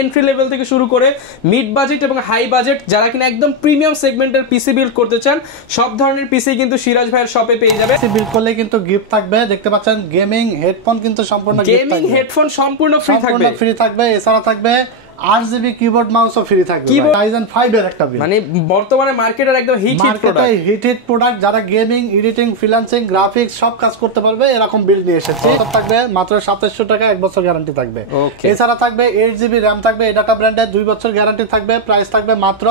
Entry level থেকে শুরু করে মিড বাজেট এবং হাই বাজেট যারা কিনা একদম প্রিমিয়াম সেগমেন্টের পিসি বিল্ড করতে চান সব ধরনের পিসি কিন্তু সিরাজ ভাইয়ের শপে পেয়ে যাবে। পিসি বিল্ড করলে কিন্তু গিফট থাকবে, দেখতে পাচ্ছেন গেমিং হেডফোন কিন্তু সম্পূর্ণ গেমিং হেডফোন সম্পূর্ণ ফ্রি থাকবে। এছাড়া থাকবে 8GB কিবোর্ড মাউসও ফ্রি থাকবে। Ryzen 5 এর একটা বিল, মানে বর্তমানে মার্কেটের একদম হিট প্রোডাক্ট যারা গেমিং, এডিটিং, ফ্রিল্যান্সিং, গ্রাফিক্স সব কাজ করতে পারবে এরকম বিল নিয়ে এসেছে। থাকবে মাত্র 2700 টাকা, 1 বছর গ্যারান্টি থাকবে। এছাড়া থাকবে 8GB RAM থাকবে, ডাটা ব্র্যান্ডের 2 বছর গ্যারান্টি থাকবে। প্রাইস থাকবে মাত্র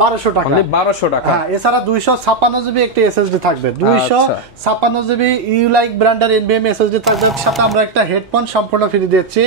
1200 টাকা। 1200 টাকা। হ্যাঁ, এছাড়া 256GB একটি এসএসডি থাকবে। 256GB ইউলাইক ব্র্যান্ডের NVMe এসএসডি থাকবে। সাথে আমরা একটা হেডফোন সম্পূর্ণ ফ্রি দিচ্ছি।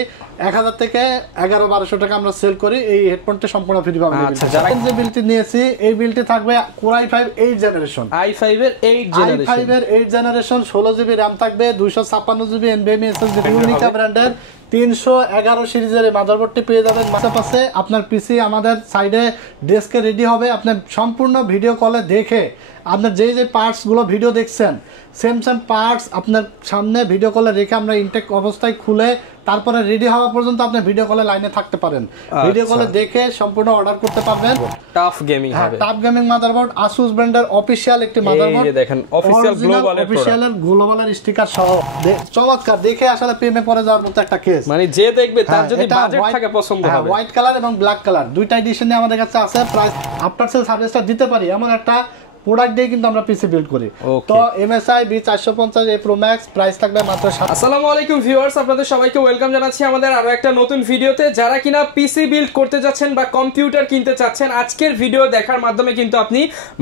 1000 থেকে 1100-1200 টাকা আমরা সেল করি, এই হেডফোনটা সম্পূর্ণ ফ্রি পাবেন। যারা যে বিলটি নিয়েছি এই বিলটি থাকবে Core i5 8 জেনারেশন, i5 এর 8 জেনারেশন 16GB RAM থাকবে, 256GB NVMe এসএসডি ইউনিকা ব্র্যান্ডের 311 সিরিজের মাদারবোর্ডটি পেয়ে যাবেন। পাশাপাশি আপনার পিসি আমাদের সাইডে ডেস্কে রেডি হবে। আপনি সম্পূর্ণ ভিডিও কলে দেখে আপনার যে পার্টসগুলো ভিডিও দেখছেন সেম পার্টস আপনার সামনে ভিডিও কলে রেখে আমরা ইনটেক অবস্থায় খুলে তারপরে রেডি হওয়া পর্যন্ত আপনি ভিডিও কলে লাইনে থাকতে পারেন। ভিডিও কলে দেখে সম্পূর্ণ অর্ডার করতে পারবেন। টাফ গেমিং হবে, টাফ গেমিং মাদারবোর্ড, Asus ব্র্যান্ডের অফিশিয়াল একটি মাদারবোর্ড। এই দেখেন অফিশিয়াল গ্লোবালের স্টিকার সহ চমৎকার, দেখে আসলে প্রেমে পড়ে যাওয়ার মতো একটা কেস। মানে যে দেখবে তার যদি বাজেট থাকে পছন্দ হবে। হোয়াইট কালার এবং ব্ল্যাক কালার দুইটা এডিশনে আমাদের কাছে আছে। প্রাইস আফটার সেল সার্ভিসটা দিতে পারি এমন একটা প্রোডাক্ট দিয়ে কিন্তু আমরা পিসি বিল্ড করি। তো MSI B450 Pro Max price থাকবে মাত্র। আসসালামু আলাইকুম ভিউয়ার্স, আপনাদের সবাইকে ওয়েলকাম জানাচ্ছি আমাদের আরো একটা নতুন ভিডিওতে। যারা কিনা পিসি বিল্ড করতে যাচ্ছেন বা কম্পিউটার কিনতে চাচ্ছেন, আজকের ভিডিও দেখার মাধ্যমে কিন্তু আপনি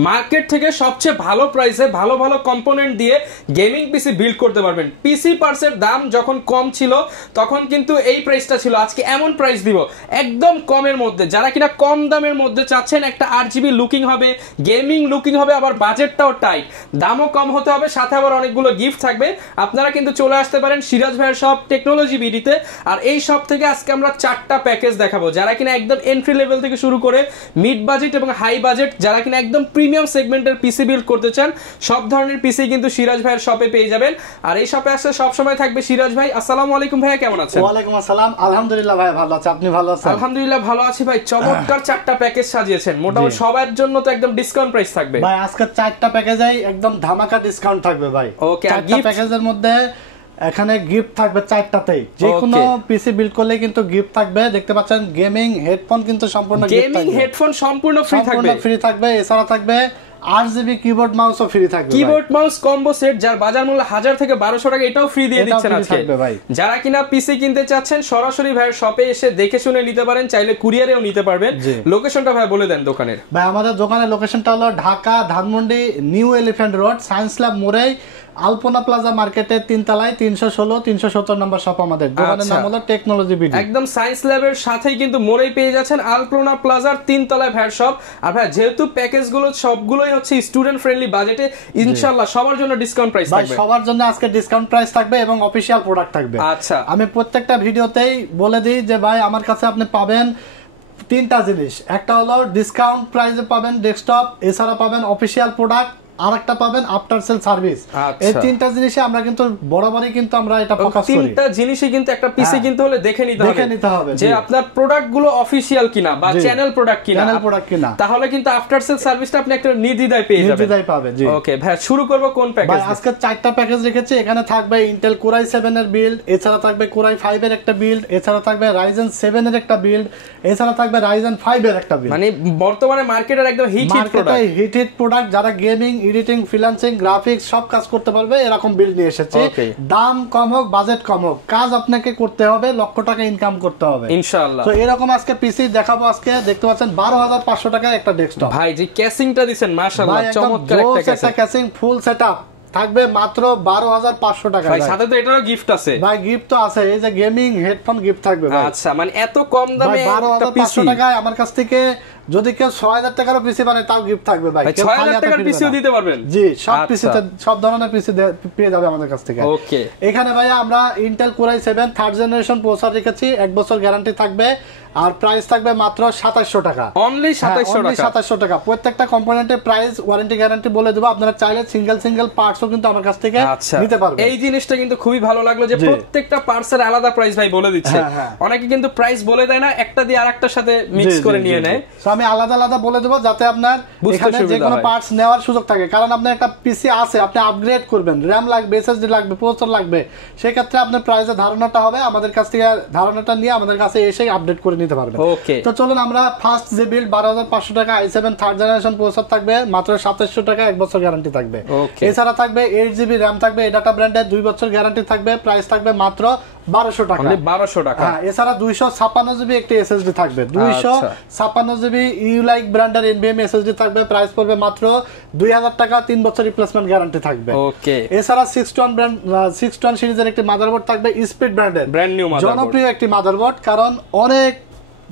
মার্কেট থেকে সবচেয়ে ভালো প্রাইসে ভালো ভালো কম্পোনেন্ট দিয়ে গেমিং পিসি বিল্ড করতে পারবেন। পিসি পার্টসের দাম যখন কম ছিল তখন কিন্তু এই প্রাইসটা ছিল, আজকে এমন প্রাইস দিব একদম কমের মধ্যে। যারা কিনা কম দামের মধ্যে চাচ্ছেন, একটা 8GB লুকিং হবে, গেমিং লুকিং হবে, আবার বাজেটটাও টাইট, দামও কম হতে হবে, সাথে আবার অনেকগুলো গিফট থাকবে। আপনারা কিন্তু চলে আসতে পারেন সিরাজ ভাইয়ের শপ টেকনোলজি বিডিতে। আর এই শপ থেকে আজকে আমরা 4টা প্যাকেজ দেখাবো যারা কিনা একদম এন্ট্রি লেভেল থেকে শুরু করে মিড বাজেট এবং হাই বাজেট যারা কিনা একদম প্রিমিয়াম সেগমেন্টের পিসি বিল্ড করতে চান সব ধরনের পিসি কিন্তু সিরাজ ভাইয়ের শপে পেয়ে যাবেন। আর এই শপে আসলে সব সময় থাকবে সিরাজ ভাই। আসসালামু আলাইকুম ভাইয়া, কেমন আছেন? ওয়ালাইকুম আসসালাম, আলহামদুলিল্লাহ ভাই ভালো আছি, আপনি ভালো আছেন? আলহামদুলিল্লাহ ভালো আছি ভাই। চমৎকার 4টা প্যাকেজ সাজিয়েছেন, মোটামুটি সবার জন্য তো একদম ডিসকাউন্ট প্রাইস থাকবে ভাই। আজকে 4টা প্যাকেজে একদম ধামাকা ডিসকাউন্ট থাকবে ভাই। ওকে, আর গিফট প্যাকেজের মধ্যে এখানে গিফট থাকবে 4টাতেই। যে কোনো পিসি বিল্ড করলে কিন্তু গিফট থাকবে। দেখতে পাচ্ছেন গেমিং হেডফোন কিন্তু সম্পূর্ণ ফ্রি থাকবে। এছাড়া থাকবে 8GB কিবোর্ড মাউসও ফ্রি থাকবে। কিবোর্ড মাউস কম্বো সেট যার বাজার মূল্য 1000 থেকে 1200 টাকা, এটাও ফ্রি দিয়ে দিচ্ছেন আজকে। যারা কিনা পিসি কিনতে চাচ্ছেন সরাসরি ভাইয়ের শপে এসে দেখে শুনে নিতে পারেন, চাইলে কুরিয়ারেও নিতে পারবেন। লোকেশনটা ভাই বলে দেন দোকানের। ভাই আমাদের দোকানের লোকেশনটা হলো Dhaka Dhanmondi new elephant road, science lab মোড়ে, আলপনা প্লাজা মার্কেটের 3 তলায় 316-370 নম্বর শপ আমাদের। দোকানের নাম হলো টেকনোলজি বিডি। একদম সায়েন্স ল্যাবের সাথেই কিন্তু মোড়েই পেয়ে যাচ্ছেন আলপনা প্লাজার 3 তলায় ভাইয়ের শপ। আর ভাই যেহেতু প্যাকেজগুলো সবগুলোই হচ্ছে স্টুডেন্ট ফ্রেন্ডলি বাজেটে, ইনশাআল্লাহ সবার জন্য ডিসকাউন্ট প্রাইস থাকবে। সবার জন্য আজকে ডিসকাউন্ট প্রাইস থাকবে এবং অফিশিয়াল প্রোডাক্ট থাকবে। আচ্ছা, আমি প্রত্যেকটা ভিডিওতেই বলে দিই যে ভাই আমার কাছে আপনি পাবেন 3টা জিনিস। একটা হলো ডিসকাউন্ট প্রাইসে পাবেন ডেস্কটপ, এছাড়া পাবেন অফিশিয়াল প্রোডাক্ট, আরেকটা পাবেন আফটার সেল সার্ভিস। এই 3টা জিনিসে আমরা কিন্তু বরাবরই কিন্তু আমরা এটা ফোকাস করি। 3টা জিনিসই কিন্তু একটা পিসি কিনতে হলে দেখে নিতে হবে যে আপনার প্রোডাক্ট গুলো অফিশিয়াল কিনা বা চ্যানেল প্রোডাক্ট কিনা, তাহলে কিন্তু আফটার সেল সার্ভিসটা আপনি একটা নির্দ্বিধায় পেয়ে যাবেন। জি ওকে ভাই, শুরু করব কোন প্যাকেজ? ভাই আজকে 4টা প্যাকেজ রেখেছি। এখানে থাকবে ইন্টেল Core i7 এর বিল্ড, এছাড়া থাকবে Core i5 এর একটা বিল্ড, এছাড়া থাকবে Ryzen 7 এর একটা বিল্ড, এছাড়া থাকবে Ryzen 5 এর একটা বিল্ড। মানে বর্তমানে মার্কেটের একদম হিট প্রোডাক্ট যারা গেমিং, এডিটিং, ফ্রিল্যান্সিং, গ্রাফিক্স সব কাজ করতে পারবে এরকম বিল্ড নিয়ে এসেছে। দাম কম হোক, বাজেট কম হোক, কাজ আপনাকে করতে হবে, লক্ষ টাকা ইনকাম করতে হবে ইনশাআল্লাহ। তো এরকম আজকে পিসি দেখাবো। আজকে দেখতে পাচ্ছেন 12500 টাকায় একটা ডেস্কটপ। ভাই যে ক্যাসিংটা দিবেন মাশাআল্লাহ, চমৎকার একটা ক্যাসিং, ফুল সেটআপ থাকবে মাত্র 12500 টাকা। ভাই সাথে তো এটারও গিফট আছে। ভাই গিফট তো আছে, এই যে গেমিং হেডফোন গিফট থাকবে ভাই। আচ্ছা, মানে এত কম দামে 12500 টাকায় আমার কাছ থেকে যদি কেউ 6000 টাকারও পিসি বানায় তাও গিফট থাকবে ভাই। 6000 টাকার পিসিও দিতে পারবেন? জি, সব পিসিতে সব ধরনের পিসি পেয়ে যাবে আমাদের কাছ থেকে। ওকে, এখানে ভাই আমরা Intel Core i7 3rd generation processor রেখেছি, 1 বছর গ্যারান্টি থাকবে। আর প্রাইস থাকবে মাত্র 2700 টাকা। অনলি 2700 টাকা। প্রত্যেকটা কম্পোনেন্টের প্রাইস ওয়ারেন্টি গ্যারান্টি বলে দেব, আপনারা চাইলে সিঙ্গেল পার্টসও কিন্তু আমার কাছ থেকে নিতে পারবেন। এই জিনিসটা কিন্তু খুবই ভালো লাগলো যে প্রত্যেকটা পার্টসের আলাদা প্রাইস ভাই বলে দিচ্ছে। অনেকে কিন্তু প্রাইস বলে দেয় না, একটা দিয়ে আরেকটার সাথে মিক্স করে নিয়ে নেয়। সো আমি আলাদা বলে দেব যাতে আপনার এখানে যে কোনো পার্টস নেওয়ার সুযোগ থাকে। কারণ আপনার একটা পিসি আছে, আপনি আপগ্রেড করবেন, RAM লাগবে, SSD লাগবে, প্রসেসর লাগবে, সেই ক্ষেত্রে আপনার প্রাইসের ধারণাটা হবে আমাদের কাছ থেকে, ধারণাটা নিয়ে আমাদের কাছে এসে আপডেট করে নিতে পারবেন। ওকে, তো চলুন আমরা ফার্স্ট যে বিল্ড 12500 টাকা i7 থার্ড জেনারেশন প্রসেসর থাকবে মাত্র 2700 টাকা, 1 বছর গ্যারান্টি থাকবে। এছাড়া থাকবে 8GB RAM থাকবে, এই ডাটা ব্র্যান্ডের 2 বছর গ্যারান্টি থাকবে, প্রাইস থাকবে মাত্র 1200 টাকা। 1200 টাকা। হ্যাঁ, এছাড়া 256GB একটি SSD থাকবে, 256GB ইউলাইক ব্র্যান্ডের NVMe SSD থাকবে, প্রাইস পড়বে মাত্র 2000 টাকা, 3 বছর রিপ্লেসমেন্ট গ্যারান্টি থাকবে। ওকে, এছাড়া 6 সিরিজের একটি মাদারবোর্ড থাকবে স্পিড ব্র্যান্ডের, ব্র্যান্ড নিউ মাদারবোর্ড, জনপ্রিয় একটি মাদারবোর্ড। কারণ অনেক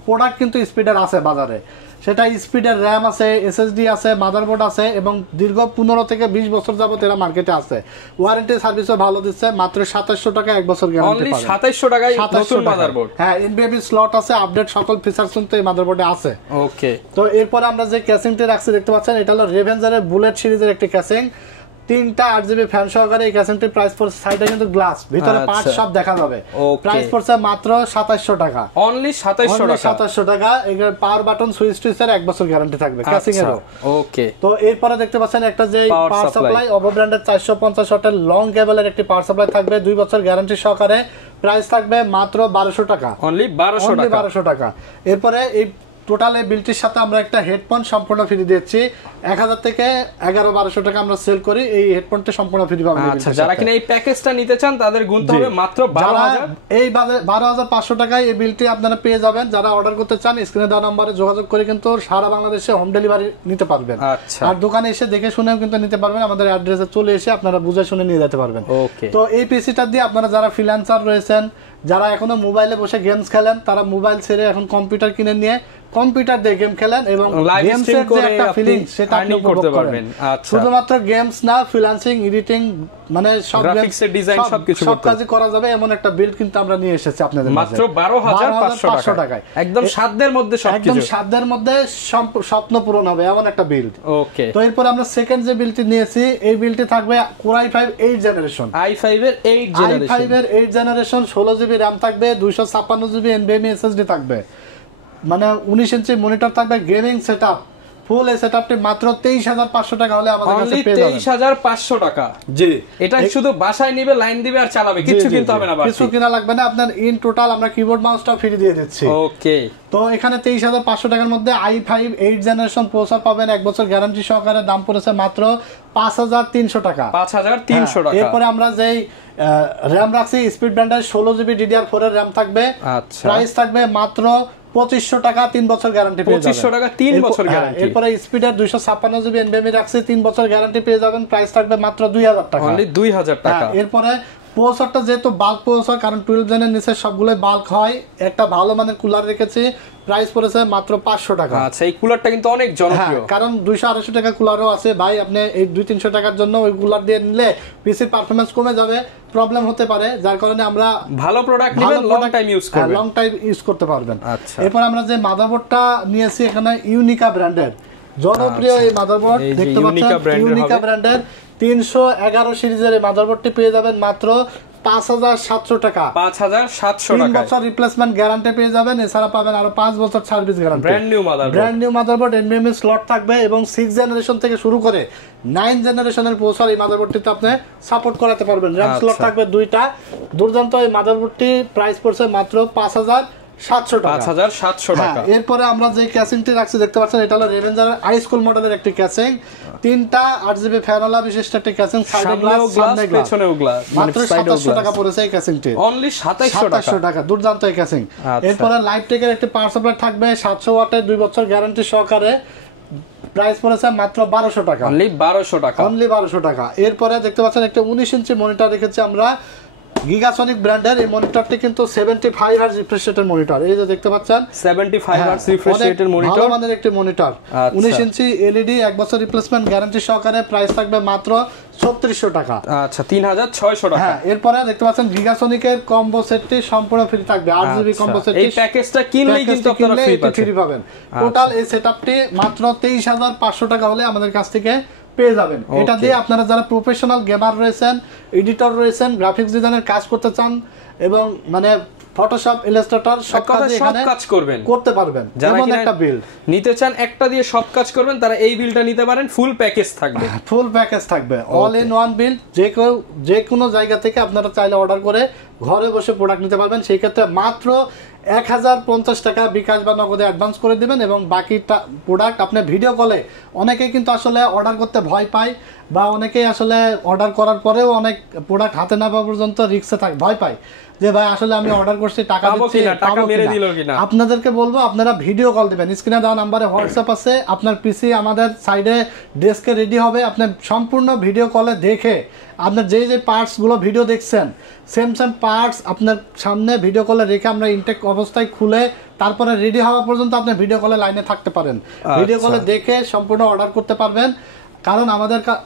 প্রোডাক্ট কিন্তু স্পিডের আছে বাজারে, সেটা স্পিডের RAM আছে, SSD আছে, মাদারবোর্ড আছে এবং দীর্ঘ 15 থেকে 20 বছর যাবত এরা মার্কেটে আছে। ওয়ারেন্টি সার্ভিসও ভালো দিচ্ছে, মাত্র 2700 টাকা, 1 বছর গ্যারান্টি পাবেন। 2700 টাকায় নতুন মাদারবোর্ড। হ্যাঁ, NVMe স্লট আছে, আপডেট সকল ফিচারস কিন্তু এই মাদারবোর্ডে আছে। ওকে, তো এরপর আমরা যে ক্যাসিংটি রাখছি দেখতে পাচ্ছেন, এটা হলো রেভেঞ্জারের বুলেট সিরিজের একটি ক্যাসিং, 3টা 8GB ফ্যান সহকারে। এই ক্যাসিংটির প্রাইস পড়ছে, সাইডে কিন্তু গ্লাস, ভিতরে পার্ট সব দেখা যাবে। প্রাইস পড়ছে মাত্র 2700 টাকা। অনলি 2700 টাকা। এর পাওয়ার বাটন সুইচ টুইচের 1 বছর গ্যারান্টি থাকবে ক্যাসিং এরও। ওকে, তো এরপরে দেখতে পাচ্ছেন একটা যে পাওয়ার সাপ্লাই, ওভো ব্র্যান্ডের 450 ওয়াটের লং কেবলের একটি পাওয়ার সাপ্লাই থাকবে, 2 বছর গ্যারান্টি সহকারে, প্রাইস থাকবে মাত্র 1200 টাকা। অনলি 1200 টাকা। এরপরে এই টোটাল এই বিলটির সাথে আমরা একটা হেডফোন সম্পূর্ণ ফ্রি দিচ্ছি। 1000 থেকে 1100-1200 টাকা আমরা সেল করি, এই হেডফোনটা সম্পূর্ণ ফ্রি পাবেন। আচ্ছা, যারা কিনা এই প্যাকেজটা নিতে চান তাদের গুনতে হবে মাত্র 12000। এই 12500 টাকায় এই বিলটি আপনারা পেয়ে যাবেন। যারা অর্ডার করতে চান স্ক্রিনে দেওয়া নম্বরে যোগাযোগ করে কিন্তু সারা বাংলাদেশে হোম ডেলিভারি নিতে পারবেন। আচ্ছা, আর দোকানে এসে দেখে শুনেও কিন্তু নিতে পারবেন, আমাদের অ্যাড্রেসে চলে এসে আপনারা বুঝে শুনে নিয়ে যেতে পারবেন। ওকে, তো এই পিসিটা দিয়ে আপনারা যারা ফ্রিল্যান্সার রয়েছেন, যারা এখনো মোবাইলে বসে গেমস খেলেন, তারা মোবাইল ছেড়ে এখন কম্পিউটার কিনে নিয়ে কম্পিউটার দিয়ে গেম খেলেন এবং গেমসের যে একটা ফিলিংস সেটা আপনি করতে পারবেন। শুধুমাত্র গেমস না, ফ্রিল্যান্সিং, এডিটিং, মানে সব গ্রাফিক্সের ডিজাইন সব কাজই করা যাবে এমন একটা বিল্ড কিন্তু আমরা নিয়ে এসেছি আপনাদের মাত্র 12500 টাকায়। একদম সাধ্যের মধ্যে সবকিছু, একদম সাধ্যের মধ্যে স্বপ্ন পূরণ হবে এমন একটা বিল্ড। ওকে, তো এরপর আমরা সেকেন্ড যে বিল্ডটি নিয়েছি, এই বিল্ডটি থাকবে Core i5 8 জেনারেশন, i5 এর 8 জেনারেশন, 16GB RAM থাকবে, 256GB NVMe SSD থাকবে, মানে 19 ইঞ্চি মনিটর থাকবে, গেমিং সেটআপ, ফুল এই সেটআপটি মাত্র 23500 টাকা হলে আমাদের কাছে পেয়ে যাবেন। 23500 টাকা। জি, এটা শুধু বাসায় নিবে, লাইন দিবে আর চালাবে, কিছু কিনতে হবে না, কিছু কিনা লাগবে না। আপনার ইন টোটাল আমরা কিবোর্ড মাউসটা ফ্রি দিয়ে দিচ্ছি। ওকে, তো এখানে 23500 টাকার মধ্যে i5 8 জেনারেশন প্রসেসর পাবেন, 1 বছর গ্যারান্টি সহকারে, দাম পড়েছে মাত্র 5300 টাকা। 5300 টাকা। এরপর আমরা যেই RAM রাখছি স্পিড ব্র্যান্ডের 16GB DDR4 এর RAM থাকবে, আচ্ছা, প্রাইস থাকবে মাত্র 2500 টাকা, 3 বছর গ্যারান্টি পেয়ে যাবেন। 2500 টাকা 3 বছর গ্যারান্টি। এরপরে স্পিডের 256GB NVMe রাখছি, 3 বছর গ্যারান্টি পেয়ে যাবেন, প্রাইস থাকবে মাত্র 2000 টাকা। অনলি 2000 টাকা। এরপরে প্রসেসরটা যেহেতু বাল্ক প্রসেসর, কারণ 12 জেনের নিচে সবগুলোই বাল্ক হয়, একটা ভালো মানের কুলার রেখেছি, প্রাইস পড়েছে মাত্র 500 টাকা। আচ্ছা, এই কুলারটা কিন্তু অনেক জনপ্রিয়, কারণ 200-250 টাকা কুলারও আছে ভাই। আপনি এই 200-300 টাকার জন্য ওই কুলার দিয়ে নিলে পিসির পারফরম্যান্স কমে যাবে, প্রবলেম হতে পারে, যার কারণে আমরা ভালো প্রোডাক্ট নেবেন, লং টাইম ইউজ করবেন, লং টাইম ইউজ করতে পারবেন। আচ্ছা, এরপর আমরা যে মাদারবোর্ডটা নিয়েছি এখানে ইউনিকা ব্র্যান্ডের জনপ্রিয় এই মাদারবোর্ড দেখতে পাচ্ছেন, ইউনিকা ব্র্যান্ডের 311 সিরিজের এই মাদারবোর্ডটি পেয়ে যাবেন মাত্র 5700 টাকা। 5700 টাকা। 3 বছর রিপ্লেসমেন্ট গ্যারান্টি পেয়ে যাবেন, এছাড়া পাবেন আরো 5 বছর service guarantee. Brand new motherboard, NVMe slot থাকবে এবং 6 জেনারেশন থেকে শুরু করে 9 জেনারেশনের প্রসেসর এই মাদারবোর্ডটিতে আপনি সাপোর্ট করাতে পারবেন। RAM স্লট থাকবে 2টা। দুর্দান্ত এই মাদারবোর্ডটি প্রাইস পড়ছে মাত্র 5700 টাকা। 5700 টাকা। এরপরে আমরা যে ক্যাসিংটি রাখছি দেখতে পাচ্ছেন, এটা হলো রেভেঞ্জার হাই স্কুল মডেলের একটি ক্যাসিং, 3টা 8GB ফ্যানওয়ালা বিশিষ্ট একটি ক্যাসিং, সাইডে গ্লাস, সামনে গ্লাস, পেছনেও গ্লাস, মাত্র 2700 টাকা পড়েছে এই ক্যাসিংটি। অনলি 2700 টাকা। দুর্দান্ত এই ক্যাসিং। এরপরে লাইফটেকের একটি পাওয়ার সাপ্লাই থাকবে 700 ওয়াটের, 2 বছর গ্যারান্টি সহকারে, প্রাইস পড়েছে মাত্র 1200 টাকা। অনলি 1200 টাকা। এরপরে দেখতে পাচ্ছেন একটা 19 ইঞ্চি মনিটর রেখেছি আমরা, গিগাসনিক ব্র্যান্ডের এই মনিটরটি কিন্তু 75 হার্জ রিফ্রেশ রেটের মনিটর, এই যে দেখতে পাচ্ছেন 75 হার্জ রিফ্রেশ রেটের মনিটর, ভালো মানের একটি মনিটর, 19 ইঞ্চি এলইডি, 1 বছর রিপ্লেসমেন্ট গ্যারান্টি সহকারে, প্রাইস থাকবে মাত্র 3600 টাকা। আচ্ছা 3600 টাকা। হ্যাঁ, এরপরে দেখতে পাচ্ছেন গিগাসনিকের কম্বো সেটটি সম্পূর্ণ ফ্রি থাকবে, 8GB কম্বো সেটটি, এই প্যাকেজটা কিনলেই কিন্তু আপনারা ফ্রি পাবেন। টোটাল এই সেটআপটি মাত্র 23500 টাকা হলে আমাদের কাছ থেকে পেয়ে যাবেন। এটা দিয়ে আপনারা যারা প্রফেশনাল গেমার রয়েছেন, এডিটর রয়েছেন, গ্রাফিক্স ডিজাইনের কাজ করতে চান এবং মানে ফটোশপ, ইলাস্ট্রেটর সব কাজ করবেন করতে পারবেন, যেমন একটা বিল্ড নিতে চান একটা দিয়ে সব কাজ করবেন, তারা এই বিলটা নিতে পারেন, ফুল প্যাকেজ থাকবে, ফুল প্যাকেজ থাকবে, অল ইন ওয়ান বিল্ড। যে কোনো জায়গা থেকে আপনারা চাইলে অর্ডার করে ঘরে বসে প্রোডাক্ট নিতে পারবেন। সেই ক্ষেত্রে মাত্র 1050 টাকা বিকাশ বা নগদে অ্যাডভান্স করে দিবেন এবং বাকিটা প্রোডাক্ট আপনি ভিডিও কলে, অনেকেই কিন্তু আসলে অর্ডার করতে ভয় পায় বা অনেকেই আসলে অর্ডার করার পরেও অনেক প্রোডাক্ট হাতে না পাওয়া পর্যন্ত রিস্কে থাকে, ভয় পায় যে ভাই আসলে আমি অর্ডার করছি, টাকা দিচ্ছি, টাকা মেরে দিল কিনা। আপনাদেরকে বলবো আপনারা ভিডিও কল দিবেন, স্ক্রিনে দেওয়া নাম্বারে হোয়াটসঅ্যাপ আছে, আপনার পিসি আমাদের সাইডে ডেস্কে রেডি হবে, আপনি সম্পূর্ণ ভিডিও কলে দেখে আপনার যে পার্টসগুলো ভিডিও দেখছেন সেম পার্টস আপনার সামনে ভিডিও কলে রেখে আমরা ইনটেক অবস্থায় খুলে তারপরে রেডি হওয়া পর্যন্ত আপনি ভিডিও কলে লাইনে থাকতে পারেন, ভিডিও কলে দেখে সম্পূর্ণ অর্ডার করতে পারবেন। কারণ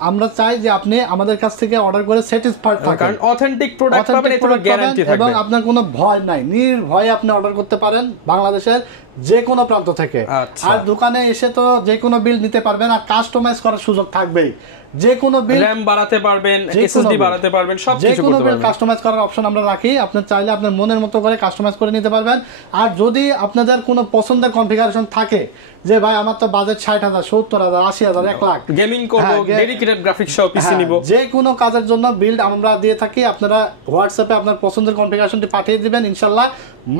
আমরা চাই যে আপনি আমাদের কাছ থেকে অর্ডার করে স্যাটিসফাইড থাকেন, কারণ অথেন্টিক প্রোডাক্ট পাবেন, এটার গ্যারান্টি থাকবে এবং আপনার কোনো ভয় নাই, নির্ভয়ে আপনি অর্ডার করতে পারেন বাংলাদেশের যে কোনো প্রান্ত থেকে। আর দোকানে এসে তো যে কোনো বিল নিতে পারবেন, আর কাস্টমাইজ করার সুযোগ থাকবেই, যে কোনো বিল র‍্যাম বাড়াতে পারবেন, এসএসডি বাড়াতে পারবেন, সব কিছু করতে পারবেন, কাস্টমাইজ করার অপশন আমরা রাখি, আপনি চাইলে আপনার মনের মতো করে কাস্টমাইজ করে নিতে পারবেন। আর যদি আপনাদের কোনো পছন্দের কনফিগারেশন থাকে যে ভাই আমার তো বাজেট 60,000, 70,000, 80,000, 1 লাখ, গেমিং করব, ডেডিকেটেড গ্রাফিক্স সহ পিসি নিব, যে কোনো কাজের জন্য বিল্ড আমরা দিয়ে থাকি। আপনারা হোয়াটসঅ্যাপে আপনার পছন্দের কনফিগারেশনটি পাঠিয়ে দিবেন, ইনশাআল্লাহ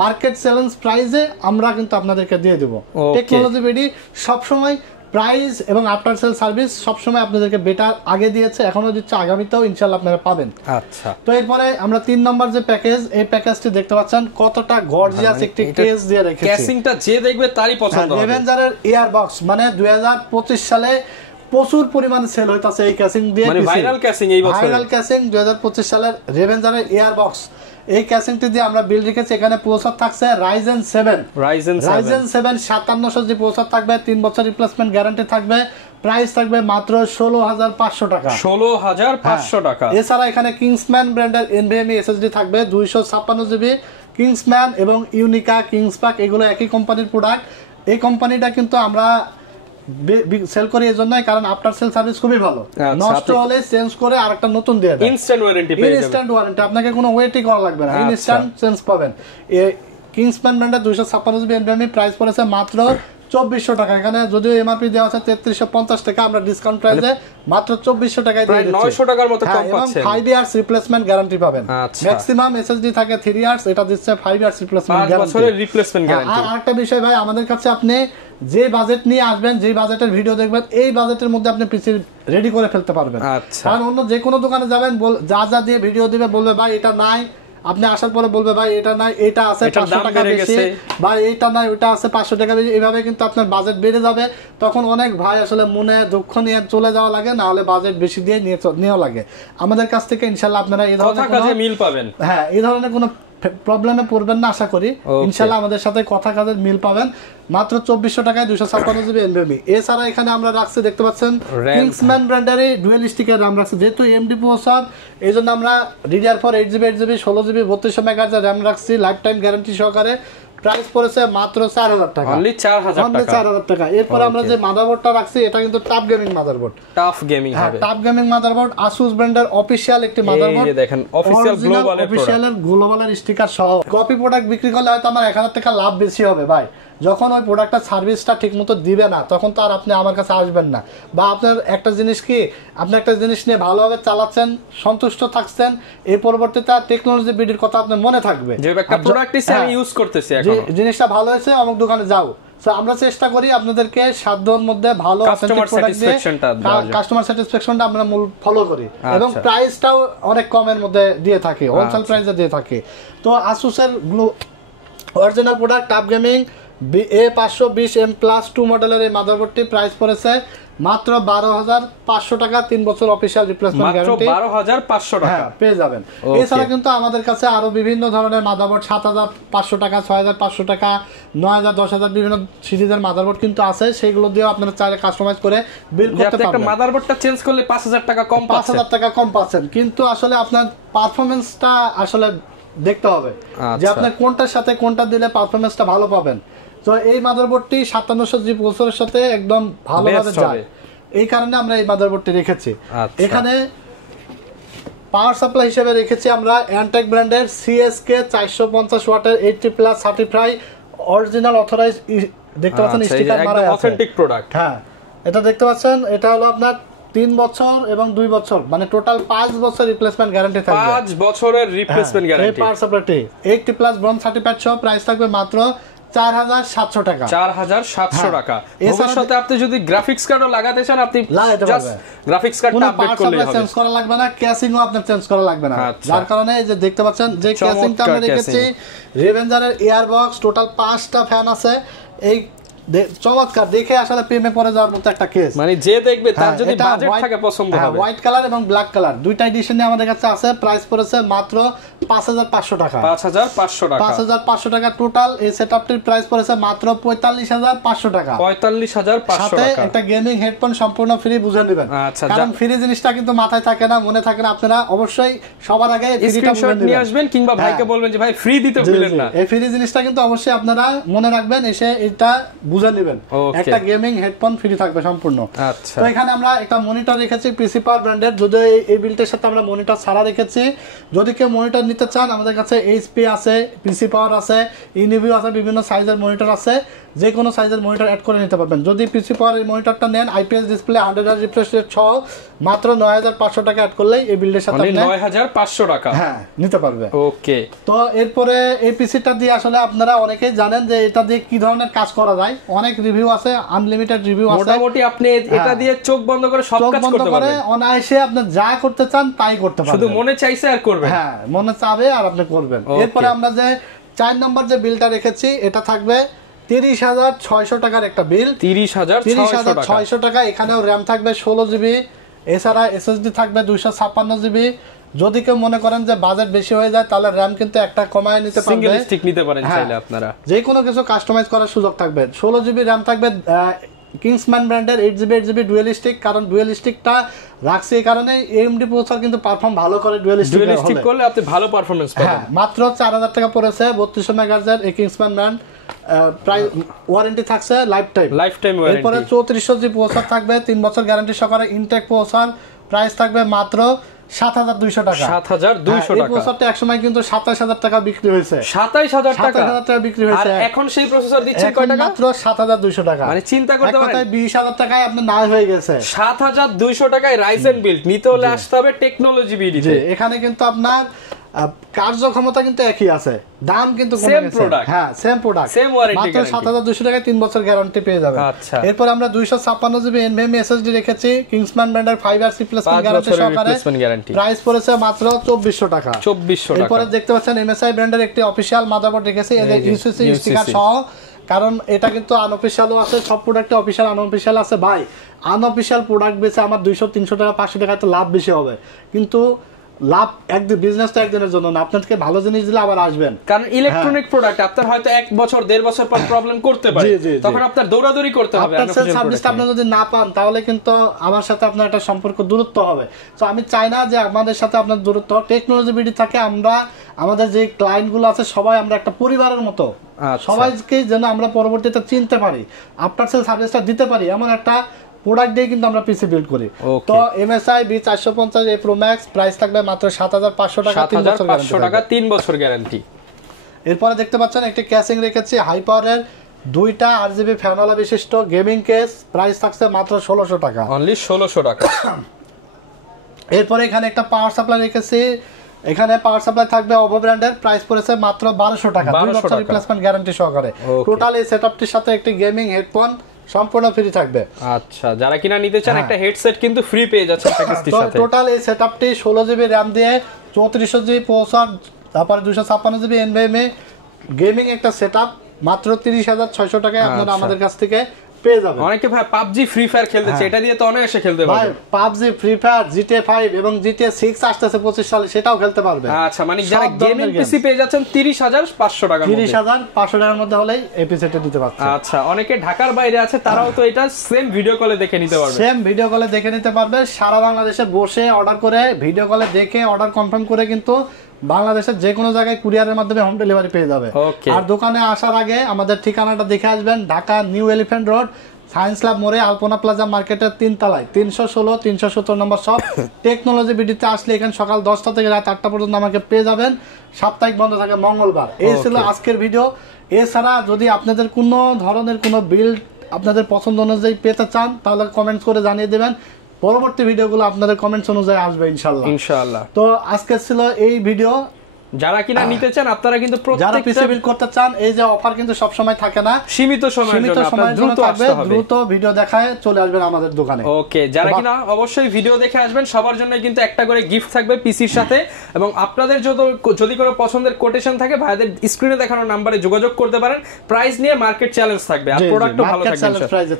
মার্কেট চ্যালেঞ্জ প্রাইসে আমরা কিন্তু আপনাদেরকে দিয়ে দেব। টেকনোলজি বিডি সবসময় প্রাইস এবং আফটার সেল সার্ভিস সবসময় আপনাদেরকে বেটার আগে দিয়েছে, এখনো দিচ্ছে, আগামীতেও ইনশাআল্লাহ আপনারা পাবেন। আচ্ছা, তো এরপরে আমরা 3 নম্বর যে প্যাকেজ, এই প্যাকেজটি দেখতে পাচ্ছেন কতটা গর্জিয়াস একটি কেস দিয়ে রেখেছি, কেসিংটা যে দেখবে তারই পছন্দ হবে। রেভেঞ্জারের এয়ার বক্স মানে 2025 সালে প্রচুর পরিমাণে সেল হইতাছে এই ক্যাসিং দিয়ে, মানে ভাইরাল ক্যাসিং, এই বছর ভাইরাল ক্যাসিং 2025 সালের রেভেঞ্জারের এয়ার বক্স। এই ক্যাসিংটি দিয়ে আমরা বিল রেখেছি, এখানে প্রসেসর থাকছে Ryzen 7 5700 জি প্রসেসর থাকবে, 3 বছর রিপ্লেসমেন্ট গ্যারান্টি থাকবে, প্রাইস থাকবে মাত্র 16,500 টাকা, 16,500 টাকা। এছাড়া এখানে কিংসম্যান ব্র্যান্ডের NVMe SSD থাকবে 256 GB, কিংসম্যান এবং ইউনিকা, কিংসপাক এগুলো একই কোম্পানির প্রোডাক্ট। এই কোম্পানিটা কিন্তু আমরা সেল করি এজন্যই কারণ আফটার সেল সার্ভিস খুবই ভালো, নষ্ট হলে চেঞ্জ করে আরেকটা নতুন দিয়ে দেয়, ইনস্ট্যান্ট ওয়ারেন্টি পেয়ে যাবেন, ইনস্ট্যান্ট ওয়ারেন্টি, আপনাকে কোনো ওয়েটই করা লাগবে না, ইনস্ট্যান্ট চেঞ্জ পাবেন। এই কিংসম্যান ব্র্যান্ডের 256 GB NVMe প্রাইস পড়েছে মাত্র 2400 টাকা। এখানে যদিও এমআরপি দেওয়া আছে 3350 টাকা, আমরা ডিসকাউন্ট প্রাইসে মাত্র 2400 টাকায় দিয়ে দিচ্ছি, 900 টাকার মতো কম পাচ্ছেন, এবং 5 ইয়ার্স রিপ্লেসমেন্ট গ্যারান্টি পাবেন। ম্যাক্সিমাম এসএসডি থাকে 3 ইয়ার্স, এটা দিচ্ছে 5 ইয়ার্স রিপ্লেসমেন্ট গ্যারান্টি, 5 বছরের রিপ্লেসমেন্ট গ্যারান্টি। আর আরেকটা বিষয় ভাই, আমাদের কাছে আপনি যে বাজেট নিয়ে আসবেন, যে বাজেটের ভিডিও দেখবেন, এই বাজেটের মধ্যে আপনি পিসি রেডি করে ফেলতে পারবেন। কারণ অন্য যে কোনো দোকানে যাবেন, যা দিয়ে ভিডিও দিবে বলবে ভাই এটা নাই, আপনি আসার পরে বলবে ভাই এটা নাই, এটা আছে 500 টাকা বেশি, ভাই এটা নাই ওটা আছে 500 টাকা বেশি, এইভাবে কিন্তু আপনার বাজেট বেড়ে যাবে। তখন অনেক ভাই আসলে মনে দুঃখ নিয়ে চলে যাওয়া লাগে, না হলে বাজেট বেশি দিয়ে নেওয়া লাগে। আমাদের কাছ থেকে ইনশাআল্লাহ আপনারা এই ধরনের মিল পাবেন, হ্যাঁ এই ধরনের কোনো প্রবলেমে পড়বেন না আশা করি, ইনশাআল্লাহ আমাদের সাথে কথা কাজের মিল পাবেন। মাত্র 2400 টাকায় 256 GB NVMe। এছাড়া এখানে আমরা রাখছি দেখতে পাচ্ছেন কিংসম্যান ব্র্যান্ডের ডুয়েল স্টিকের RAM রাখছি, যেহেতু এমডি প্রসেসর এই জন্য আমরা DDR4 8GB 8GB 16GB 3200 MHz RAM রাখছি, লাইফ টাইম গ্যারান্টি সহকারে। প্রাইস পড়েছে মাত্র 4000 টাকা, অনলি 4000 টাকা। এরপর আমরা যে মাদারবোর্ডটা রাখছি এটা কিন্তু tough gaming motherboard, tough gaming হবে, টাফ গেমিং মাদারবোর্ড, Asus ব্র্যান্ডের অফিশিয়াল একটি মাদারবোর্ড, এই দেখেন অফিশিয়াল গ্লোবালের স্টিকার সহ। কপি প্রোডাক্ট বিক্রি করলে হয়তো আমার 1000 টাকা লাভ বেশি হবে ভাই, যখন ওই প্রোডাক্টটা সার্ভিসটা ঠিকমতো দিবে না তখন তো আর আপনি আমার কাছে আসবেন না। বা আপনার একটা জিনিস কি, আপনি একটা জিনিস নিয়ে ভালোভাবে চালাচ্ছেন, সন্তুষ্ট থাকছেন, এর পরবর্তীতে আর টেকনোলজি বিডির কথা আপনার মনে থাকবে যে একটা প্রোডাক্ট আমি ইউজ করতেছি, এখন জিনিসটা ভালো হয়েছে, অমুক দোকানে যাও। আমরা চেষ্টা করি আপনাদেরকে সাধ্যের মধ্যে ভালো কাস্টমার স্যাটিসফ্যাকশনটা আমরা মূল ফলো করি, এবং প্রাইসটাও অনেক কমের মধ্যে দিয়ে থাকি, হোলসেল প্রাইসে দিয়ে থাকি। তো আসুসের original product TUF gaming A520M+2 মডেলের এই মাদারবোর্ডটি প্রাইস পড়েছে মাত্র 12,500 টাকা 3 বছর অফিশিয়াল রিপ্লেসমেন্ট গ্যারান্টি, মাত্র 12,500 টাকা পেয়ে যাবেন। এছাড়া কিন্তু আমাদের কাছে আরো বিভিন্ন ধরনের মাদারবোর্ড 7,500 টাকা, 6,500 টাকা, 9,000, 10,000 বিভিন্ন সিরিজের মাদারবোর্ড কিন্তু আছে, সেগুলো দিয়েও আপনারা চাইলে কাস্টমাইজ করে বিল্ড করতে পারবেন। একটা মাদারবোর্ডটা চেঞ্জ করলে 5,000 টাকা কম পাচ্ছেন, 5,000 টাকা কম পাচ্ছেন, কিন্তু আসলে আপনার পারফরম্যান্সটা আসলে দেখতে হবে যে আপনি কোনটার সাথে কোনটা দিলে পারফরম্যান্সটা ভালো পাবেন। তো এই মাদারবোর্ডটি 5700G প্রসেসরের সাথে একদম ভালোভাবে যায়, এই কারণে আমরা এই মাদারবোর্ডটি রেখেছি। এখানে পাওয়ার সাপ্লাই হিসেবে রেখেছি আমরা অ্যান্টেক ব্র্যান্ডের CSK 450 ওয়াটের 80+ সার্টিফাই অরিজিনাল অথরাইজ, দেখতে পাচ্ছেন স্টিকার মারা আছে, অথেন্টিক প্রোডাক্ট। হ্যাঁ, এটা দেখতে পাচ্ছেন, এটা হলো আপনার 3 বছর এবং 2 বছর, মানে টোটাল 5 বছর রিপ্লেসমেন্ট গ্যারান্টি থাকবে, 5 বছরের রিপ্লেসমেন্ট গ্যারান্টি। এই পাওয়ার সাপ্লাইটি 80+ ব্রোঞ্জ সার্টিফাইড সহ প্রাইস থাকবে মাত্র 4,700 টাকা, 4,700 টাকা। ভবিষ্যতে আপনি যদি গ্রাফিক্স কার্ডও লাগাতে চান, আপনি জাস্ট গ্রাফিক্স কার্ডটা আপডেট করলেই হবে, চেঞ্জ করা লাগবে না, ক্যাসিংও আপনার চেঞ্জ করা লাগবে না। যার কারণে এই যে দেখতে পাচ্ছেন যে ক্যাসিংটা আমরা রেখেছি রেভেঞ্জারের এয়ার বক্স, টোটাল 5টা ফ্যান আছে, এই চমৎকার, দেখে আসলে প্রেমে পড়ে যাওয়ার মতো একটা কেস, মানে যে দেখবে তার যদি বাজেট থাকে পছন্দ হবে। হোয়াইট কালার এবং ব্ল্যাক কালার দুইটা এডিশনে আমাদের কাছে আছে, প্রাইস পড়েছে মাত্র 5,500 টাকা, 5,500 টাকা, 5,500 টাকা টোটাল। এই সেটআপটির প্রাইস পড়েছে মাত্র 45,500 টাকা, 45,500 টাকা। একটা গেমিং হেডফোন সম্পূর্ণ ফ্রি, বুঝে নেবেন, কারণ ফ্রি জিনিসটা কিন্তু মাথায় থাকে না, মনে থাকে না, আপনারা অবশ্যই সবার আগে ফ্রিটা বুঝে নিয়ে আসবেন, কিংবা ভাইকে বলবেন যে ভাই ফ্রি দিতে ভুলেন না। এই ফ্রি জিনিসটা কিন্তু অবশ্যই আপনারা মনে রাখবেন, এসে এটা বুঝে নেবেন, একটা গেমিং হেডফোন ফ্রি থাকবে সম্পূর্ণ। আচ্ছা, তো এখানে আমরা একটা মনিটর রেখেছি পিসি পাওয়ার ব্র্যান্ডের, যদি এই বিল্ডের সাথে আমরা মনিটর ছাড়া রেখেছি, যদি কেউ মনিটর নিতে চান আমাদের কাছে এইচপি আছে, পিসি পাওয়ার আছে, ইনিভিউ আছে, বিভিন্ন সাইজের মনিটর আছে, যে কোনো সাইজের মনিটর অ্যাড করে নিতে পারবেন। যদি পিসি পাওয়ার এই মনিটরটা নেন, আইপিএস ডিসপ্লে 100 রিফ্রেশ রেট সহ মাত্র 9,500 টাকা অ্যাড করলেই এই বিল্ডের সাথে 9,500 টাকা হ্যাঁ নিতে পারবে। ওকে, তো এরপরে এই পিসিটা দিয়ে আসলে আপনারা অনেকেই জানেন যে এটা দিয়ে কি ধরনের কাজ করা যায়, অনেক রিভিউ আছে, আনলিমিটেড রিভিউ আছে, মোটামুটি আপনি এটা দিয়ে চোখ বন্ধ করে সব কাজ করতে পারবেন, অনায়াসে আপনি যা করতে চান তাই করতে পারবেন, শুধু মনে চাইছে আর করবেন, হ্যাঁ মনে চাবে আর আপনি করবেন। এরপরে আমরা যে 4 নম্বর যে বিলটা রেখেছি, এটা থাকবে 30,600 টাকার একটা বিল, 30,600 টাকা। এখানেও র্যাম থাকবে 16GB, এছাড়া এসএসডি থাকবে 256GB। যদি কেউ মনে করেন যে বাজেট বেশি হয়ে যায়, তাহলে র্যাম কিন্তু একটা কমায় নিতে পারবেন, সিঙ্গেল স্টিক নিতে পারেন চাইলে আপনারা, যে কোনো কিছু কাস্টমাইজ করার সুযোগ থাকবে। 16GB র্যাম থাকবে কিংসম্যান ব্র্যান্ডের 8GB ডুয়েল স্টিক, কারণ ডুয়েল স্টিকটা রাখছে এই কারণে এএমডি প্রসেসর কিন্তু পারফর্ম ভালো করে, ডুয়েল স্টিক করলে আপনি ভালো পারফরম্যান্স পাবেন। মাত্র 4,000 টাকা পড়েছে 3200 মেগাহার্জের এই কিংসম্যান ব্র্যান্ড, প্রায় ওয়ারেন্টি থাকছে লাইফ টাইম ওয়ারেন্টি। এরপরে 3400G প্রসেসর থাকবে 3 বছর গ্যারান্টি সহকারে, ইনটেক প্রসেসর, প্রাইস থাকবে মাত্র 7,200 টাকা, 7,200 টাকা। এই প্রসেসরটা একসময় কিন্তু 27,000 টাকা বিক্রি হয়েছে, 27,000 টাকা বিক্রি হয়েছে, আর এখন সেই প্রসেসর দিচ্ছেন কয় টাকা? মাত্র 7,200 টাকা। মানে চিন্তা করতে পারেন 20,000 টাকায় আপনার নাই হয়ে গেছে। 7,200 টাকায় রাইজেন বিল্ড নিতে হলে আসতে হবে টেকনোলজি বিডিতে। এখানে কিন্তু আপনার কার্যক্ষমতা কিন্তু একই আছে, দাম কিন্তু সেম প্রোডাক্ট, হ্যাঁ সেম প্রোডাক্ট, সেম ওয়ারেন্টি, মাত্র 7,200 টাকায় 3 বছর গ্যারান্টি পেয়ে যাবেন। আচ্ছা, এরপর আমরা 256GB NVMe SSD রেখেছি কিংসম্যান ব্র্যান্ডের 5 রিপ্লেসমেন্ট গ্যারান্টি, প্রাইস পড়েছে মাত্র 2,400 টাকা, 2,400 টাকা। এরপর দেখতে পাচ্ছেন MSI ব্র্যান্ডের একটি অফিশিয়াল মাদারবোর্ড রেখেছি, এদের UCC স্টিকার সহ, কারণ এটা কিন্তু আনঅফিশিয়ালও আছে, সব প্রোডাক্টে অফিশিয়াল আনঅফিশিয়াল আছে। ভাই আনঅফিশিয়াল প্রোডাক্ট বেচে আমার 200-300 টাকা 500 টাকা তো লাভ বেশি হবে, কিন্তু লাভ একদিন, বিজনেসটা একদিনের জন্য না, আপনাকে ভালো জিনিস দিলে আবার আসবেন, কারণ ইলেকট্রনিক প্রোডাক্ট আপনার হয়তো 1 বছর 1.5 বছর পর প্রবলেম করতে পারে, তখন আপনার দৌড়াদৌড়ি করতে হবে। আপনার সেল সার্ভিসটা আপনি যদি না পান, তাহলে কিন্তু আমার সাথে আপনার একটা সম্পর্ক দূরত্ব হবে। তো আমি চাই না যে আমাদের সাথে আপনার দূরত্ব হোক। টেকনোলজি বিডি থাকে, আমরা আমাদের যে ক্লায়েন্ট গুলো আছে সবাই আমরা একটা পরিবারের মতো, সবাইকে যেন আমরা পরবর্তীতে চিনতে পারি, আফটার সেল সার্ভিসটা দিতে পারি, এমন একটা প্রোডাক্ট দিয়ে কিন্তু আমরা পিসি বিল্ড করি। তো MSI B450 Pro Max price থাকবে মাত্র 7,500 টাকা, 7,500 টাকা 3 বছর গ্যারান্টি। এরপরে দেখতে পাচ্ছেন একটি ক্যাসিং রেখেছি হাই পাওয়ারের 2টা RGB ফ্যানওয়ালা বিশিষ্ট গেমিং কেস, প্রাইস থাকছে মাত্র 1,600 টাকা, অনলি 1,600 টাকা। এরপরে এখানে একটা পাওয়ার সাপ্লাই রেখেছি, এখানে পাওয়ার সাপ্লাই থাকবে ওভো ব্র্যান্ডের, প্রাইস পড়েছে মাত্র 1,200 টাকা, 2 বছর রিপ্লেসমেন্ট গ্যারান্টি সহকারে। টোটাল এই সেটআপটির সাথে একটি গেমিং হেডফোন সম্পূর্ণ ফ্রি থাকবে। আচ্ছা, যারা কিনা নিতে চান একটা হেডসেট কিন্তু ফ্রি পেয়ে যাচ্ছেন প্যাকেজটির সাথে। টোটাল এই সেটআপটি 16GB RAM দিয়ে 3400G প্রসেসর, তারপর 256GB NVMe গেমিং একটা সেটআপ, মাত্র 30,600 টাকায় আপনারা আমাদের কাছ থেকে পেয়ে যাবেন। অনেকে ভাই পাবজি ফ্রি ফায়ার খেলতেছে, এটা দিয়ে তো অনায়াসে খেলতে পারবে। ভাই পাবজি, ফ্রি ফায়ার, জিটিএ 5 এবং জিটিএ 6 আসতেছে 25 সালে, সেটাও খেলতে পারবে। আচ্ছা, মানে যারা গেমিং পিসি পেয়ে যাচ্ছেন 30,500 টাকার মধ্যে, 30,500 টাকার মধ্যে হলেই এই পিসিটা নিতে পারছেন। আচ্ছা, অনেকে ঢাকার বাইরে আছে, তারাও তো এটা সেম ভিডিও কলে দেখে নিতে পারবে। সেম ভিডিও কলে দেখে নিতে পারবে, সারা বাংলাদেশে বসে অর্ডার করে ভিডিও কলে দেখে অর্ডার কনফার্ম করে কিন্তু বাংলাদেশের যে কোনো জায়গায় কুরিয়ারের মাধ্যমে হোম ডেলিভারি পেয়ে যাবে। আর দোকানে আসার আগে আমাদের ঠিকানাটা দেখে আসবেন, Dhaka new elephant road, science lab মোড়ে, আলপনা প্লাজা মার্কেটের 3 তলায় 316 317 নম্বর শপ। টেকনোলজি বিডিতে আসলে এখানে সকাল 10টা থেকে রাত 8টা পর্যন্ত আমাকে পেয়ে যাবেন। সাপ্তাহিক বন্ধ থাকে মঙ্গলবার। এই ছিল আজকের ভিডিও। এছাড়া যদি আপনাদের কোনো ধরনের কোনো বিল্ড আপনাদের পছন্দ অনুযায়ী পেতে চান তাহলে কমেন্টস করে জানিয়ে দেবেন, পরবর্তী ভিডিওগুলো আপনাদের কমেন্টস অনুযায়ী আসবে ইনশাআল্লাহ। তো আজকে ছিল এই ভিডিও। যারা কিনা নিতে চান আপনারা কিন্তু যারা পিসি বিল্ড করতে চান, এই যে অফার কিন্তু সব সময় থাকে না, সীমিত সময়ের জন্য, আপনারা দ্রুত আসতে হবে, দ্রুত ভিডিও দেখায় চলে আসবেন আমাদের দোকানে। ওকে, যারা কিনা অবশ্যই ভিডিও দেখে আসবেন, সবার জন্য কিন্তু একটা করে গিফট থাকবে পিসির সাথে। এবং আপনাদের যদি কোনো পছন্দের কোটেশন থাকে, ভাইদের স্ক্রিনে দেখানো নম্বরে যোগাযোগ করতে পারেন। প্রাইস নিয়ে মার্কেট চ্যালেঞ্জ থাকবে, আর প্রোডাক্টও ভালো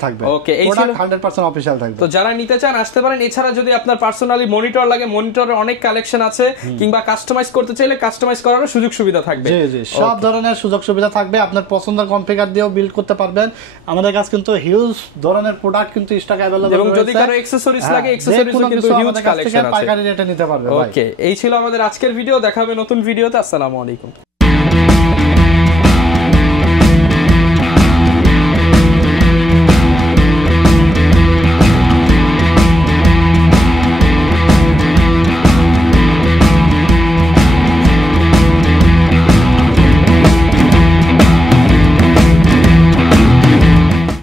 থাকবে। ওকে, এই ছিল 100% অফিশিয়াল থাকবে। তো যারা নিতে চান আসতে পারেন। এছাড়া যদি আপনার পার্সোনালি মনিটর লাগে, মনিটরের অনেক কালেকশন আছে, কিংবা কাস্টমাইজ করতে চাইলে কাস্টমাইজ করারও সুযোগ সুবিধা থাকবে। জি জি, সব ধরনের সুযোগ সুবিধা থাকবে। আপনার পছন্দের কনফিগার দিয়েও বিল্ড করতে পারবেন। আমাদের কাছে কিন্তু হিউজ ধরনের প্রোডাক্ট কিন্তু স্টক अवेलेबल এবং যদি কারো অ্যাকসেসরিজ লাগে, অ্যাকসেসরিজও কিন্তু হিউজ কালেকশন আছে, পাইকারি রেটে নিতে পারবে। ওকে, এই ছিল আমাদের আজকের ভিডিও। দেখা হবে নতুন ভিডিওতে। আসসালামু আলাইকুম।